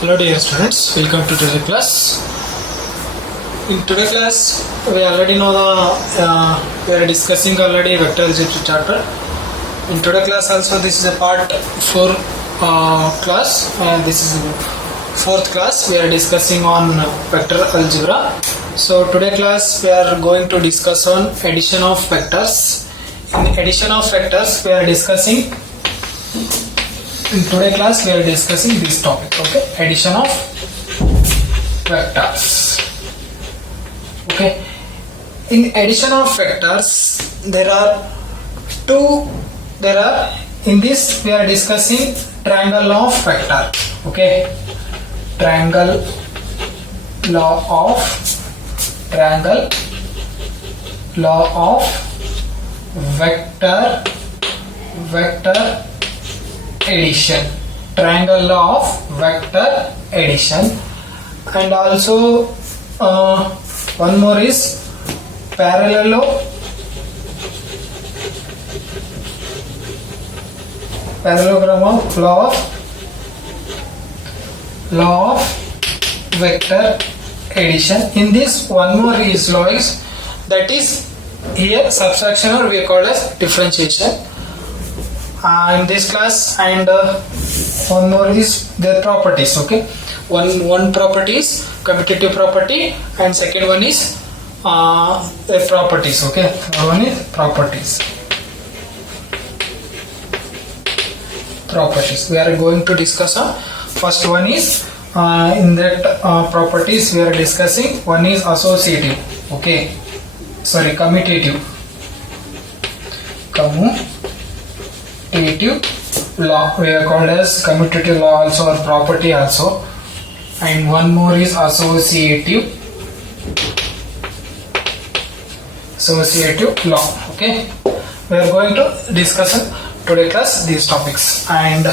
Hello dear students, welcome to today's class. In today's class, we already know we are discussing already vector algebra chapter. In today's class also this is a part 4 class. This is fourth class. We are discussing on vector algebra. So today class we are going to discuss on addition of vectors. In addition of vectors, we are discussing. In today's class, we are discussing this topic. Okay, addition of vectors. Okay, in addition of vectors, there are in this we are discussing triangle of vector. Okay, triangle law of vector addition, triangle law of vector addition, and also one more is parallelogram of law of vector addition. In this, one more is law is that is here subtraction, or we call as differentiation. In this class, and one more is their properties. Okay, one property is commutative property, and second one is their properties. Okay, one is properties. We are going to discuss on first one is in that properties we are discussing. One is associative. Okay, sorry, commutative law, we are called as commutative law also, or property also, and one more is associative law. Okay, we are going to discuss in today class these topics. And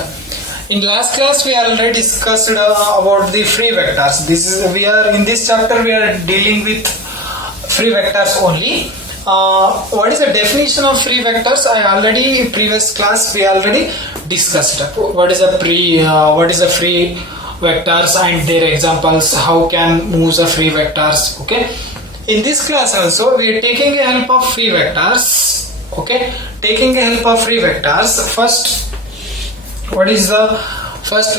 in last class we already discussed about the free vectors. We are in this chapter we are dealing with free vectors only. What is the definition of free vectors? Previous class we already discussed. What is a free vectors and their examples? How can move the free vectors? Okay. In this class also we are taking a help of free vectors. Okay. Taking a help of free vectors. First,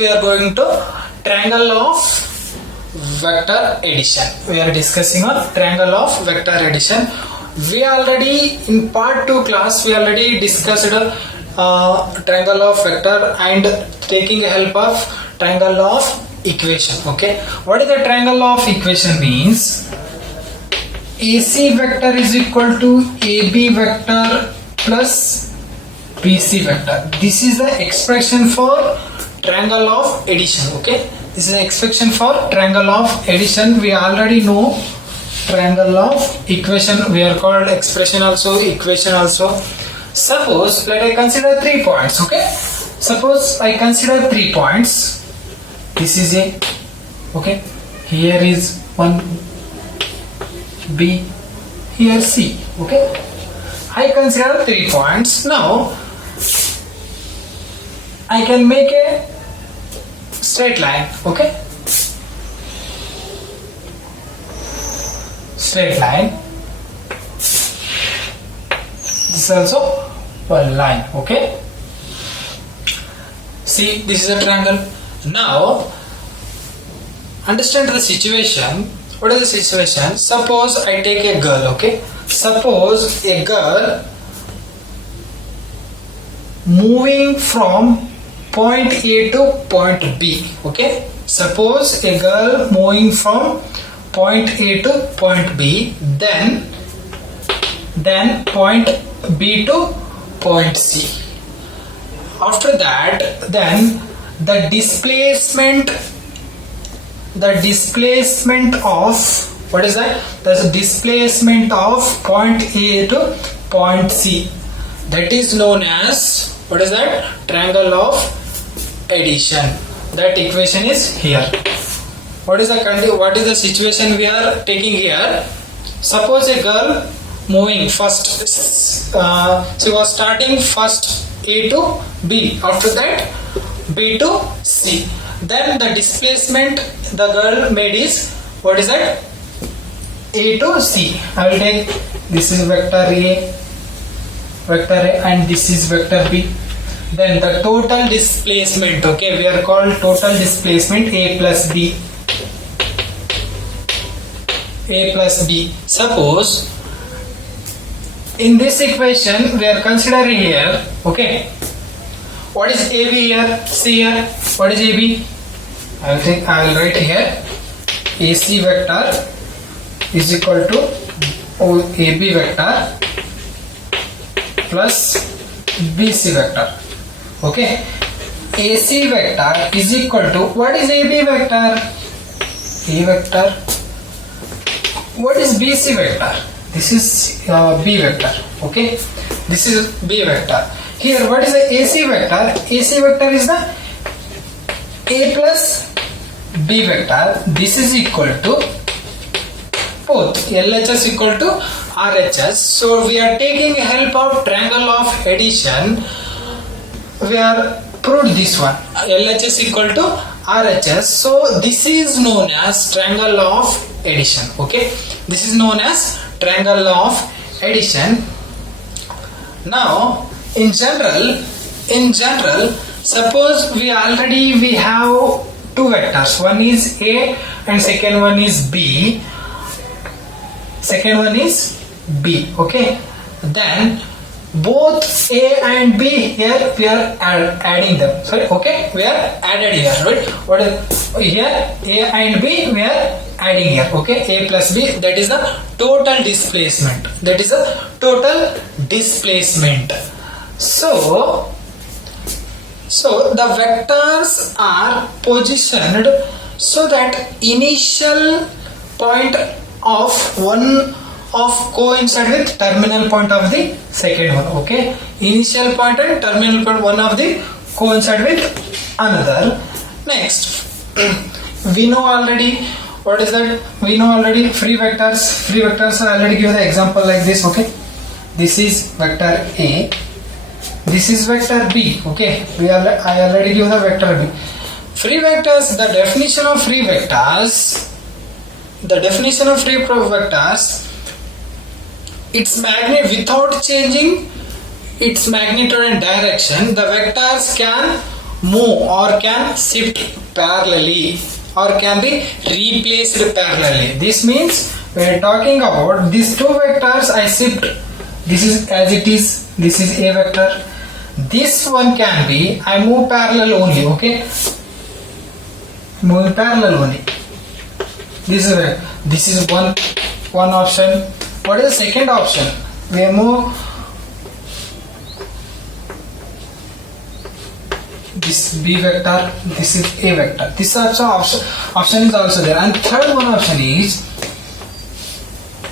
we are going to triangle of vector addition. We are discussing on triangle of vector addition. We already in part 2 class we already discussed triangle of vector and taking help of triangle of equation. Okay, what is the triangle of equation means? AC vector is equal to AB vector plus BC vector. This is the expression for triangle of addition. Okay, this is the expression for triangle of addition. We already know triangle of equation, we are called expression also, equation also. Suppose let I consider 3 points. Okay, suppose I consider 3 points. This is A. Okay, here is 1 B, here C. Okay, I consider 3 points. Now I can make a straight line. Okay, straight line. This is also a line. Okay, see, this is a triangle. Now understand the situation. What is the situation? Suppose I take a girl. Okay, suppose a girl moving from point A to point B. Okay, suppose a girl moving from point A to point B, then point B to point C. After that, then the displacement of, what is that? The displacement of point A to point C, that is known as, what is that? Triangle of addition. That equation is here. What is the situation we are taking here? Suppose a girl moving first, she was starting first A to B, after that B to C. then the displacement the girl made is, what is that? A to C. I will take, this is vector A, and this is vector B. Then the total displacement, okay, we are called total displacement A plus B. A plus B. Suppose in this equation we are considering here, okay, what is AB here? See here, what is AB? I will write here AC vector is equal to AB vector plus BC vector. Okay, AC vector is equal to, what is AB vector? A vector. What is BC vector? This is B vector. Okay, this is B vector. Here, what is the AC vector? AC vector is the A plus B vector. This is equal to both LHS equal to RHS. So we are taking help of triangle of addition. We are proved this one, LHS equal to RHS. So this is known as triangle of addition. Okay, this is known as triangle of addition. Now in general, suppose we have two vectors, one is A and second one is B. Okay, then both A and B here we are adding them. Sorry, okay, we are added here, right? What is here? A and B we are adding here. Okay, A plus B, that is the total displacement. So the vectors are positioned so that initial point of one of coincide with terminal point of the second one. Okay, initial point and terminal point one of the coincide with another. Next, we know already, what is that? We know already free vectors. I already give the example like this. Okay, this is vector A, this is vector B. Okay, I already give the vector B. Free vectors, the definition of free vectors, its magnitude, without changing its magnitude and direction, the vectors can move or can shift parallelly or can be replaced parallelly. This means we are talking about these two vectors. I shift, this is as it is, this is A vector, this one can be, I move parallel only. Okay, move parallel only. This is one option. What is the second option? We move this B vector, this is A vector. This option is also there. And third one option is,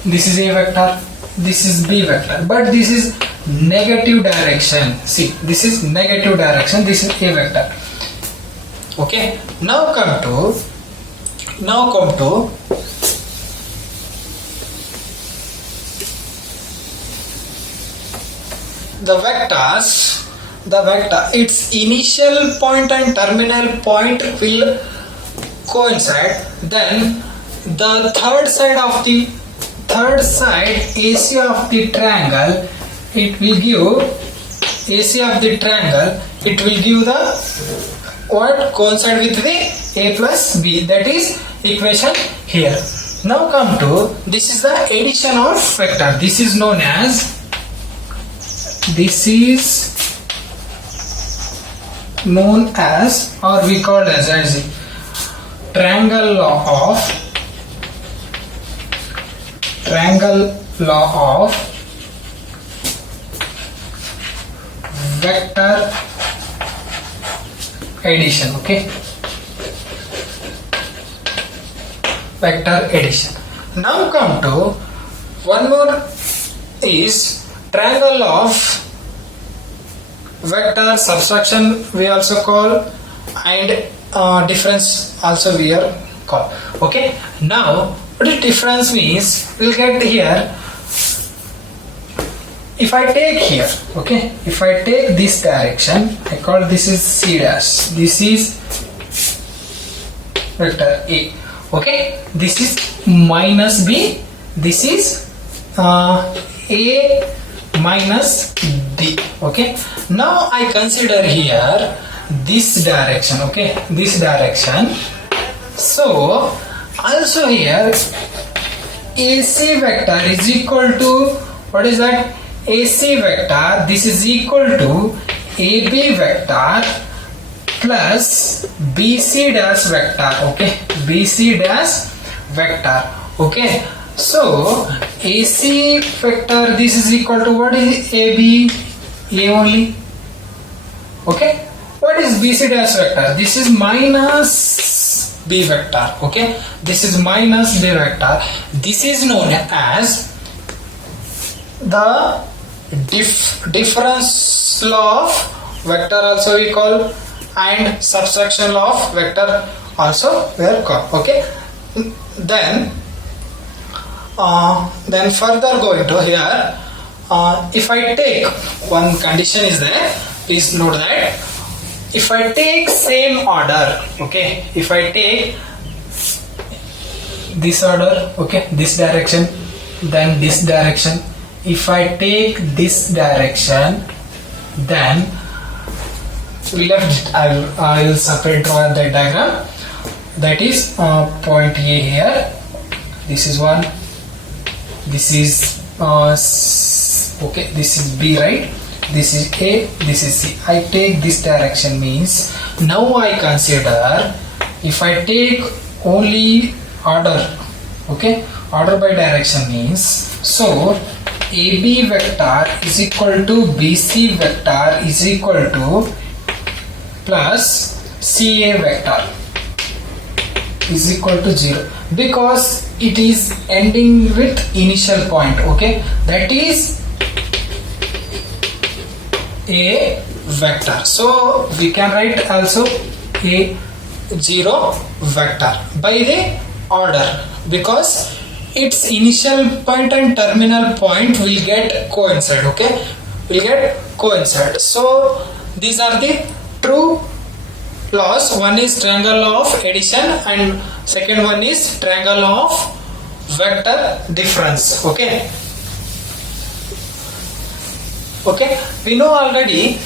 this is A vector, this is B vector, but this is negative direction. See, this is negative direction, this is A vector. Okay, now come to the vectors. The vector, its initial point and terminal point will coincide. Then the third side AC of the triangle, it will give the what coincide with the A plus B. That is equation here. Now come to, this is the addition of vector. This is known as or we call as triangle law of vector addition. Okay, vector addition. Now come to one more is triangle of vector subtraction we also call, and difference also we are call. Okay, now what is difference means, we'll get here. If I take here, okay, if I take this direction, I call this is C dash, this is vector A. Okay, this is minus B, this is A minus B. Okay, now I consider here this direction. Okay, this direction. So also here AC vector is equal to, what is that? AC vector, this is equal to AB vector plus BC dash vector. Okay, BC dash vector. Okay, so AC vector, this is equal to, what is AB? A only. Okay, what is BC dash vector? This is minus B vector. Okay, this is minus B vector. This is known as the difference law of vector, also we call, and subtraction law of vector also we are called. Okay, then further going to here, if I take one condition is there, please note that if I take same order, okay, if I take this order, okay, this direction, then this direction, if I take this direction, then we left, I will separate draw the diagram. That is point A here, this is one, this is okay, this is B, right, this is A, this is C. I take this direction means, now I consider if I take only order, okay, order by direction means, so AB vector is equal to BC vector is equal to plus CA vector is equal to 0, because it is ending with initial point. Okay, that is A vector. So we can write also A0 vector by the order, because its initial point and terminal point will get coincide. Okay, will get coincide. So these are the true laws. One is triangle law of addition and second one is triangle law of vector difference. Okay, okay, we know already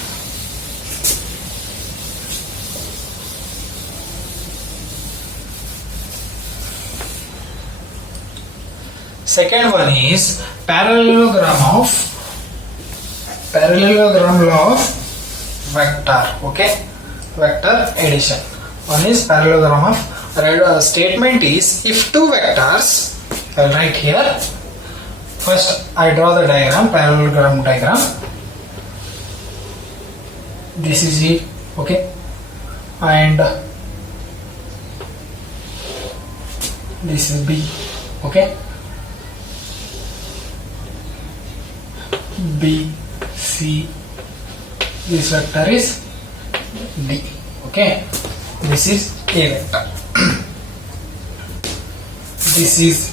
second one is parallelogram law of vector. Okay, vector addition. One is parallelogram of statement is, if two vectors, I will write here, first I draw the diagram, parallelogram diagram. This is E, okay, and this is B. Okay, B, C, this vector is D. Okay, this is A vector. This is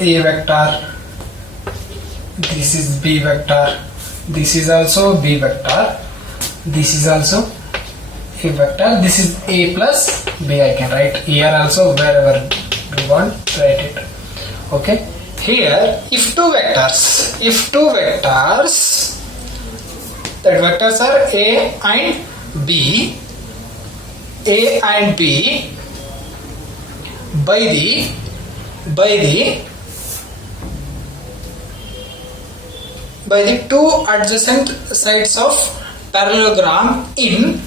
A vector, this is B vector, this is also B vector, this is also A vector, this is A plus B. I can write here also, wherever we want, write it. Okay, here if two vectors, that vectors are A and B, by the two adjacent sides of parallelogram in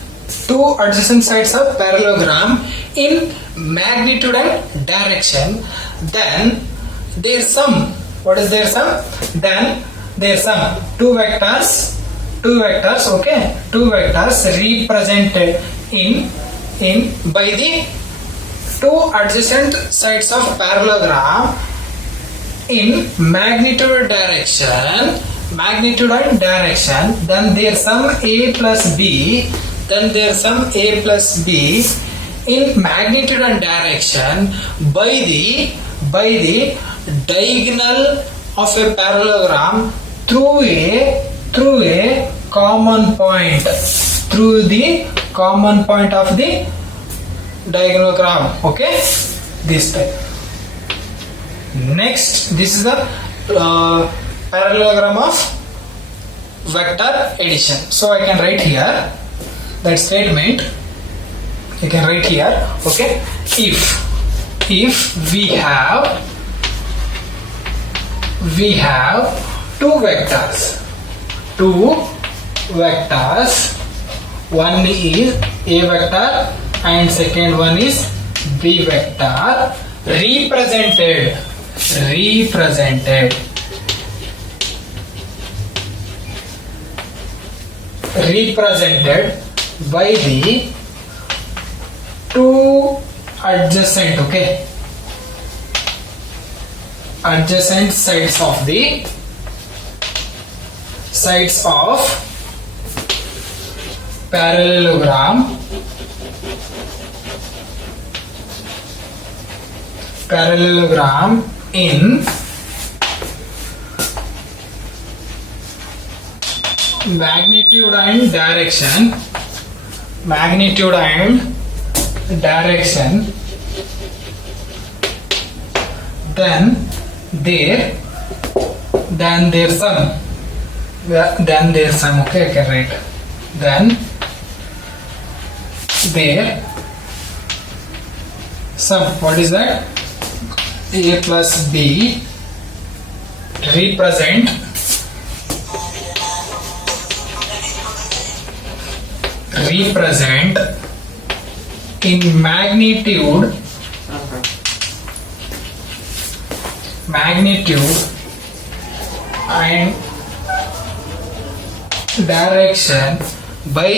magnitude and direction, then their sum, what is their sum? Then their sum, two vectors, okay, two vectors represented in by the two adjacent sides of parallelogram in magnitude and direction, then their sum A plus B, in magnitude and direction by the diagonal of a parallelogram through a common point, through the common point of the diagonogram. Okay, this type. Next, this is the parallelogram of vector addition. So I can write here that statement. You can write here. Okay, if we have two vectors, one is a vector and second one is b vector, represented by the two adjacent, okay, adjacent sides of parallelogram in magnitude and direction, then their sum, okay, I can write then their sum. What is that? A plus b represent in magnitude and direction by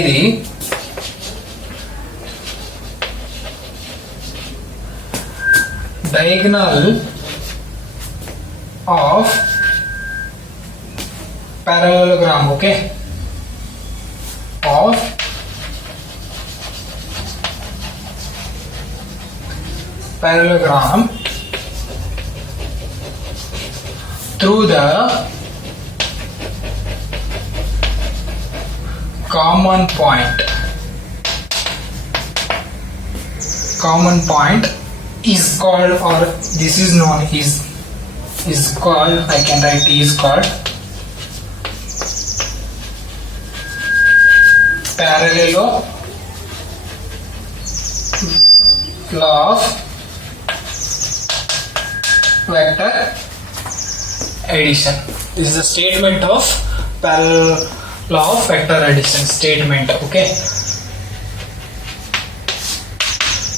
the diagonal of parallelogram, okay, of parallelogram through the common point is called, or this is known is called, I can write is called parallelogram of vector addition. This is a statement of parallel law of vector addition statement. Okay,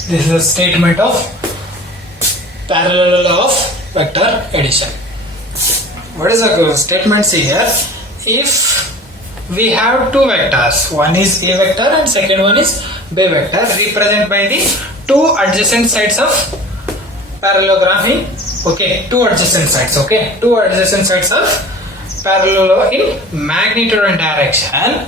this is a statement of parallel law of vector addition. What is the statement here? If we have two vectors, one is a vector and second one is b vector, represented by the two adjacent sides of parallelogram in, okay, two adjacent sides of parallelogram in magnitude and direction.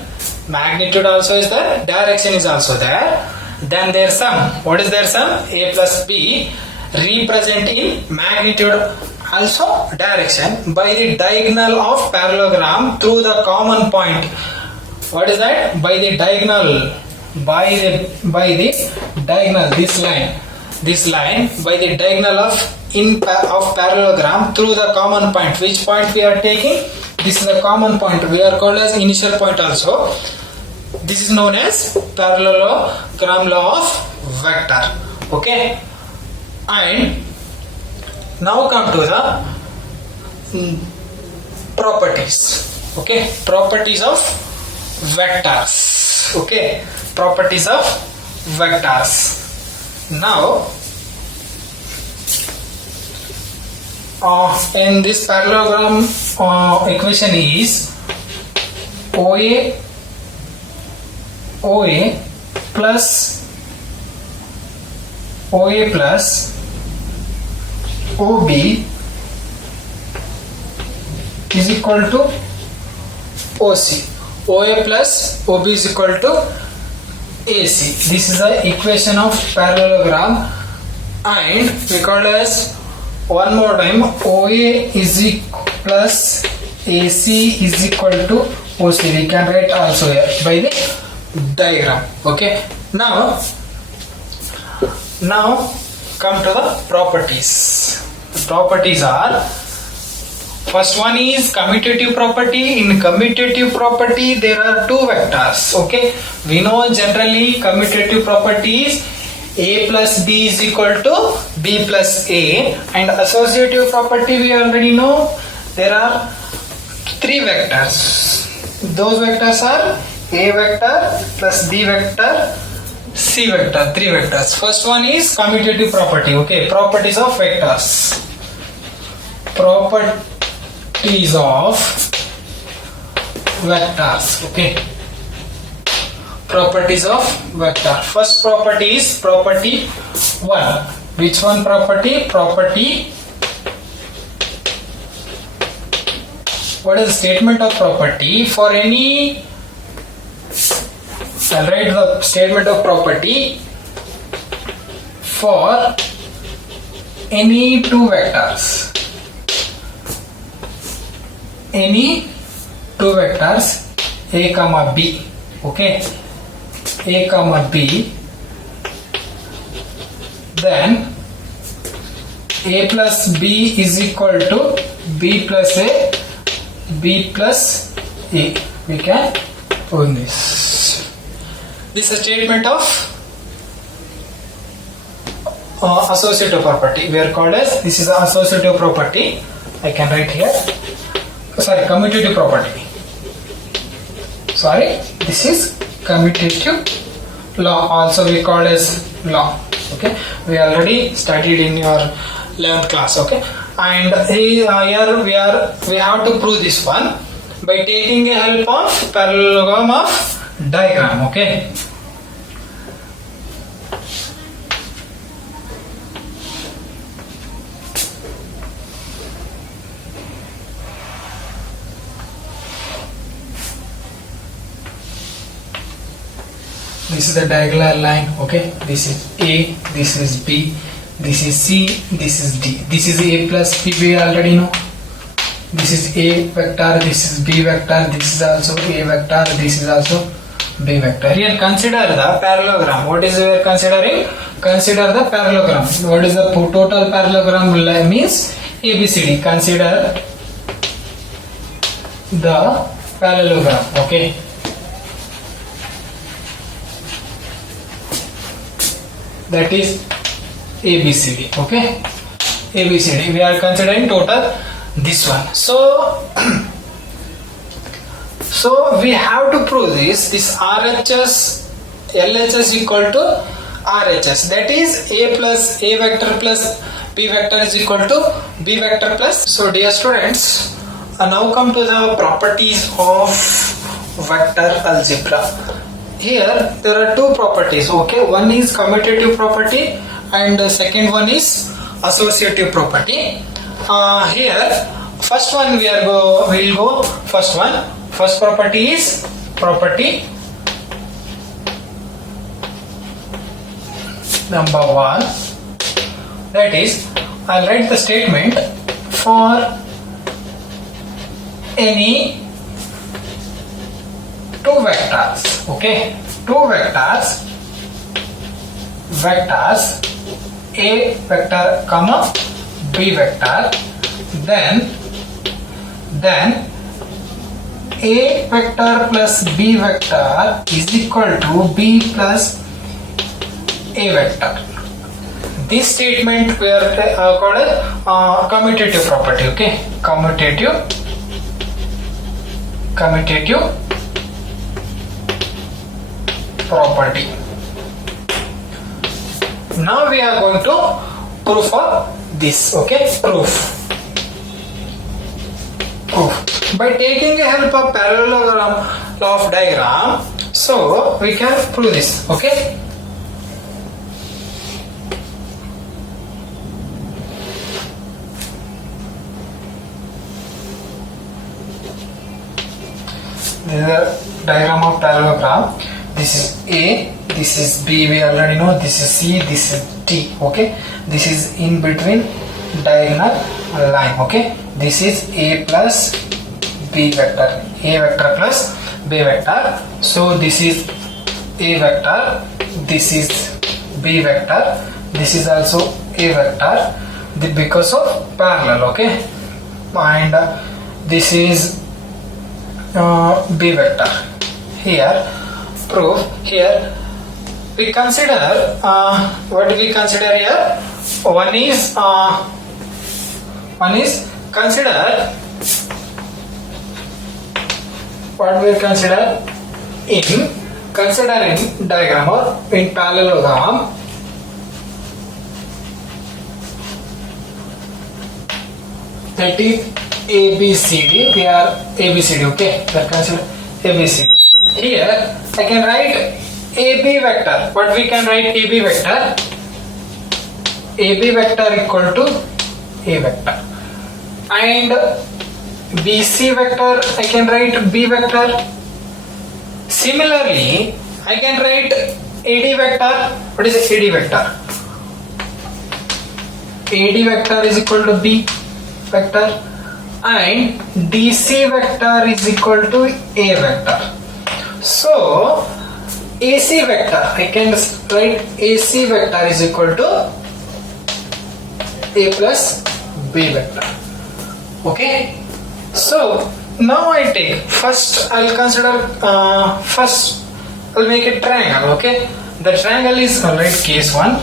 Magnitude also is there, direction is also there. Then their sum, what is their sum? A plus b represent in magnitude also direction by the diagonal of parallelogram through the common point. What is that? By the diagonal, by the diagonal, this line by the diagonal of parallelogram through the common point. Which point we are taking? This is the common point. We are called as initial point also. This is known as parallelogram law of vector. Okay, and now come to the properties. Okay, properties of vectors. Okay, properties of vectors. Now in this parallelogram equation is OA plus OB is equal to OC. OA plus OB is equal to AC. This is the equation of parallelogram, and we call as one more time OA is plus AC is equal to OC. We can write also here by the diagram. Okay, now come to the properties. The properties are, first one is commutative property. In commutative property there are two vectors. Okay, we know generally commutative property is a plus b is equal to b plus a, and associative property we already know there are three vectors. Those vectors are a vector plus b vector c vector, three vectors. First one is commutative property. Okay, properties of vectors. Properties of vectors. Okay, properties of vector. First property is property 1. Which one property? Property, what is the statement of property? For any, I'll write the statement of property for any two vectors. Any two vectors a comma b. Okay, a comma b, then a plus b is equal to b plus a, b plus a. We can own this. This is a statement of associative property. We are called as, this is associative property. I can write here. Sorry, commutative property. Sorry, this is commutative law. Also we call as law. Okay, we already studied in your 11th class. Okay, and here we have to prove this one by taking a help of parallelogram of diagram. Okay, this is the diagonal line. Okay, this is A, this is B, this is C, this is D. This is A plus B, we already know. This is A vector, this is B vector, this is also A vector, this is also B vector. Here consider the parallelogram. What is we are considering? Consider the parallelogram. What is the total parallelogram means? ABCD. Consider the parallelogram. Okay. That is ABCD. Okay, ABCD. We are considering total this one. So we have to prove this. This RHS, LHS equal to RHS. That is A plus A vector plus B vector is equal to B vector plus. So dear students, now come to the properties of vector algebra. Here there are two properties. Okay, one is commutative property and the second one is associative property. Here first one we'll go first one. First property is property number 1. That is, I'll write the statement for any two vectors. Okay, two vectors A vector comma B vector, then A vector plus B vector is equal to B plus A vector. This statement we are called as commutative property. Okay, commutative property. Now we are going to prove for this. Okay, proof. By taking the help of parallelogram of diagram, so we can prove this. Okay. This is a diagram of parallelogram. This is A, this is B, we already know, this is C, this is D. Okay, this is in between diagonal line. Okay, this is A plus B vector, A vector plus B vector. So this is A vector, this is B vector, this is also A vector because of parallel, okay, and this is B vector. Here proof, here we consider what we consider here. One is consider what we consider in diagram or in parallelogram. That is ABCD. We are ABCD. Okay, we are consider ABCD. Here I can write AB vector. What we can write AB vector? AB vector equal to A vector, and BC vector I can write B vector. Similarly, I can write AD vector. What is AD vector? AD vector is equal to B vector, and DC vector is equal to A vector. So AC vector, I can write AC vector is equal to A plus B vector. Okay, so now I take first, I'll consider first I'll make a triangle. Okay, the triangle is alright, case 1.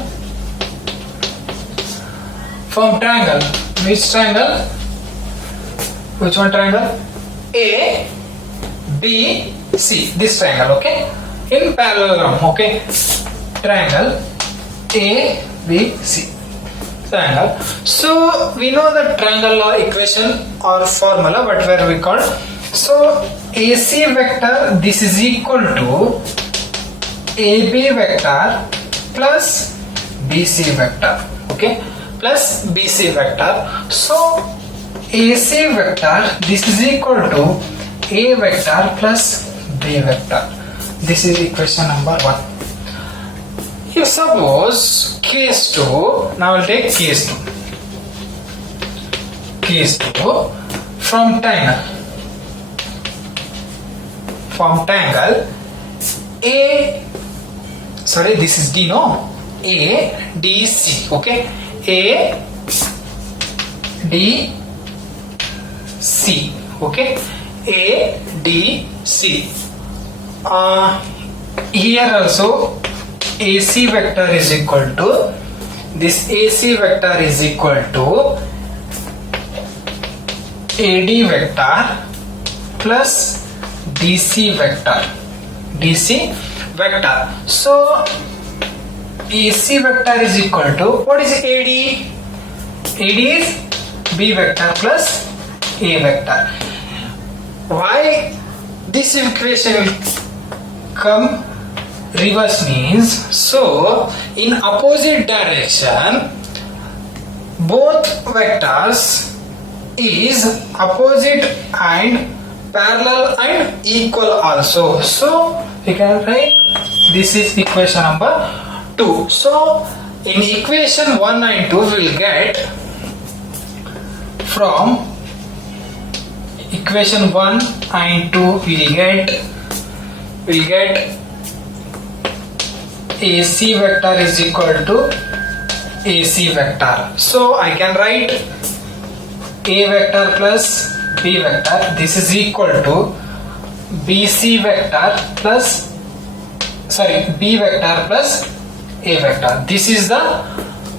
From triangle, which triangle? Which one triangle? A B C, this triangle. Okay, in parallelogram. Okay, triangle A B C triangle. So we know the triangle law equation or formula, whatever we call. So AC vector, this is equal to AB vector plus BC vector. Okay, plus BC vector. So AC vector, this is equal to A vector plus B vector. This is equation number 1. If suppose case 2, now I'll take case 2. Case 2, from triangle A, sorry, this is D, no? A, D, C, okay? A, D, C, okay? A, D, C. Here also AC vector is equal to, this AC vector is equal to AD vector plus DC vector. So AC vector is equal to, what is AD? AD is B vector plus A vector. Why this equation will come reverse means, so in opposite direction both vectors is opposite and parallel and equal also. So we can write this is equation number 2. So in equation 1 and 2 we will get, from equation 1 and 2 we will get AC vector is equal to AC vector. So I can write A vector plus B vector, this is equal to BC vector plus, sorry, B vector plus A vector. This is the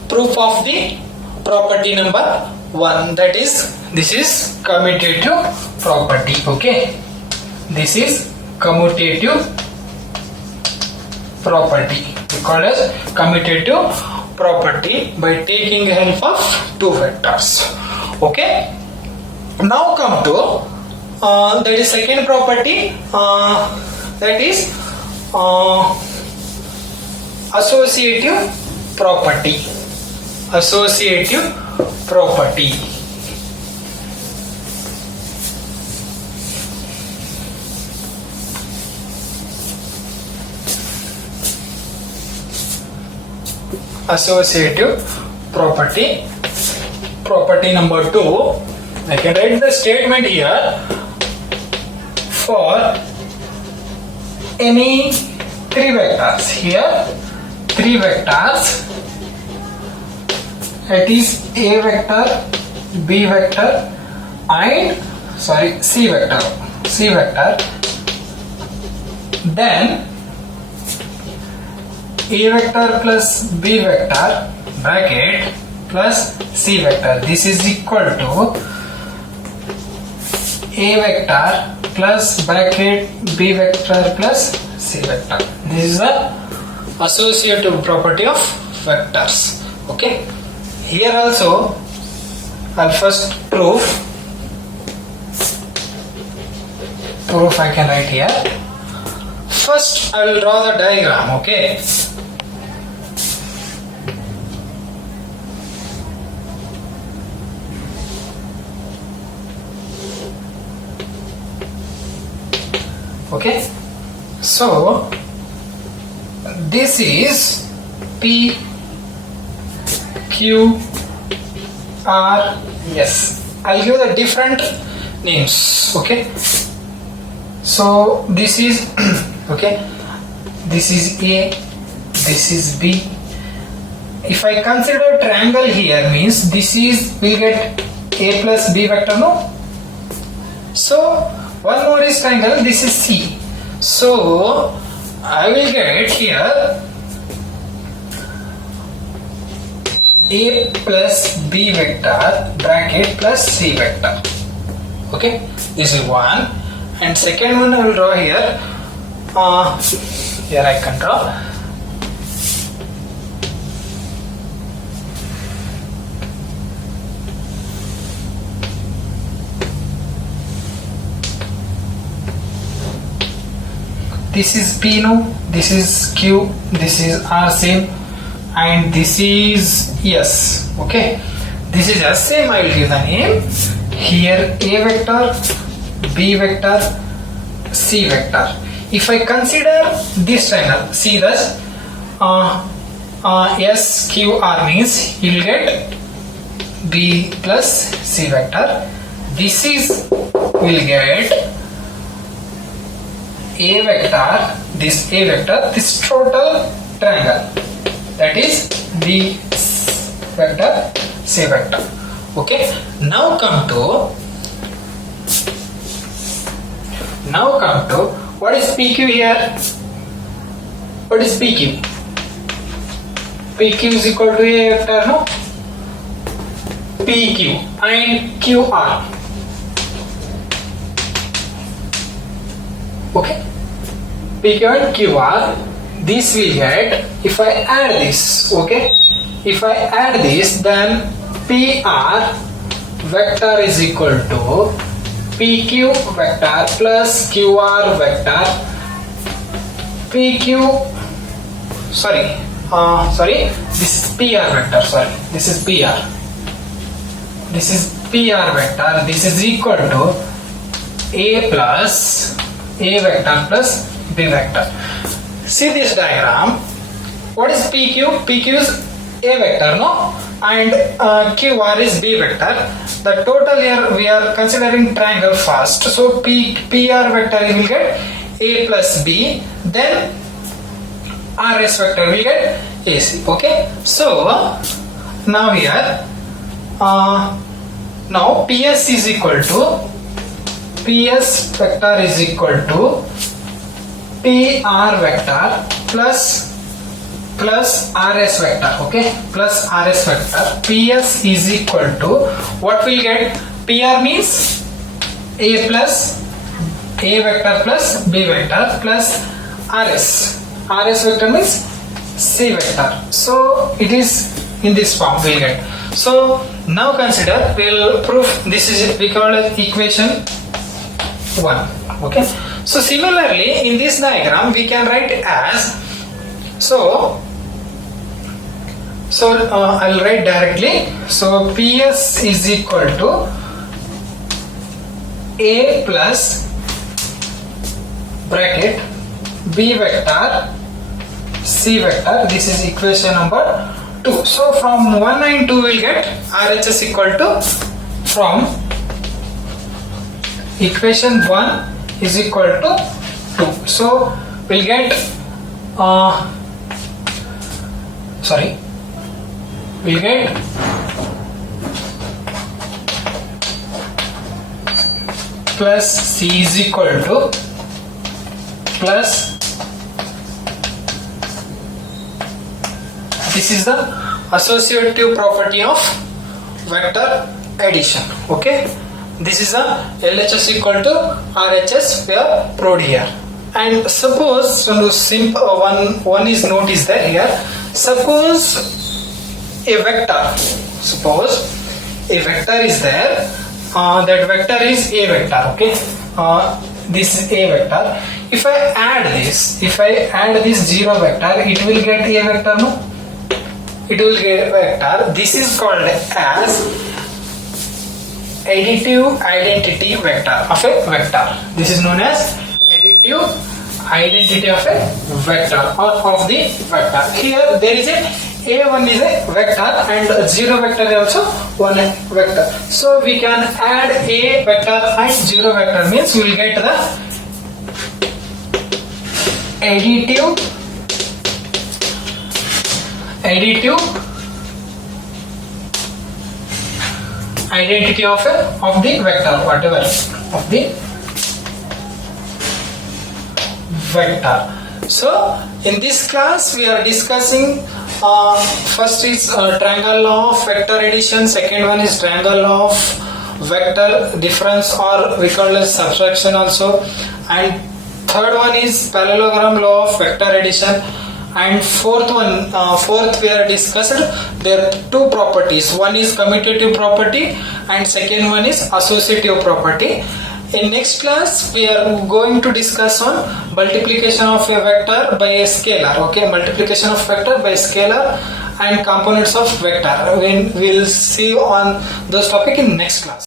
proof of the property number 1, that is, this is commutative property. Okay, this is commutative property, we call as commutative property by taking help of two vectors. Okay, now come to that is second property, that is associative property. Associative property. Associative property. Property number 2, I can write the statement here. For any three vectors. Here three vectors. It is A vector, B vector and C vector. Then A vector plus B vector bracket plus C vector. This is equal to A vector plus bracket B vector plus C vector. This is the associative property of vectors. Okay. Here also I'll first proof I can write here. First I will draw the diagram. Okay. Okay, so this is P, Q, R, S. I'll give the different names. Okay, so this is okay, this is A, this is B. If I consider triangle here, means this is will get A plus B vector, no? So one more is triangle, this is C. So I will get here A plus B vector bracket plus C vector. Okay, this is one. And second one I will draw here. Here I can draw. This is P, no? This is Q, this is R same, and this is S. Okay, this is S same. I will give the name here A vector, B vector, C vector. If I consider this triangle, see this S Q R means you will get B plus C vector. This is will get A vector, this A vector, this total triangle, that is B vector, C vector. Okay, now come to what is PQ here? What is PQ? PQ is equal to A vector, no? PQ and QR. Okay, PQ and QR, this will get, if I add this, okay, if I add this, then PR vector is equal to PQ vector plus QR vector. This is PR vector, this is PR vector, this is equal to A vector plus B vector. See this diagram. What is PQ? PQ is A vector, no? And QR is B vector. The total here we are considering triangle first. So PR vector will get A plus B. Then RS vector will get AC. Okay. So now here, now PS is equal to PS vector is equal to PR vector plus RS vector. Okay, plus RS vector. PS is equal to what will get? PR means A vector plus B vector plus RS vector means C vector. So it is in this form we will get. So now consider, we will prove this is we call it equation 1. Okay, so similarly in this diagram we can write as I'll write directly. So PS is equal to A plus bracket B vector C vector. This is equation number 2. So from 1 and 2 we'll get RHS equal to, from equation 1 is equal to 2. So we'll get we'll get plus C is equal to plus, this is the associative property of vector addition. Okay, this is a LHS equal to RHS we have proved here. And suppose one is note is there here. Suppose a vector is there, that vector is a vector. Okay, this is a vector. If I add this 0 vector, it will get a vector, no? It will get a vector. This is called as additive identity vector of a vector. This is known as additive identity of a vector or of the vector. Here there is a1 is a vector and 0 vector is also one vector. So we can add a vector and 0 vector, means we will get the additive identity of the vector, whatever of the vector. So in this class we are discussing first is triangle law of vector addition, second one is triangle law of vector difference or we call it subtraction also, and third one is parallelogram law of vector addition, and fourth we are discussed there are two properties, one is commutative property and second one is associative property. In next class we are going to discuss on multiplication of a vector by a scalar. Okay, multiplication of vector by scalar and components of vector. We'll see on those topic in next class.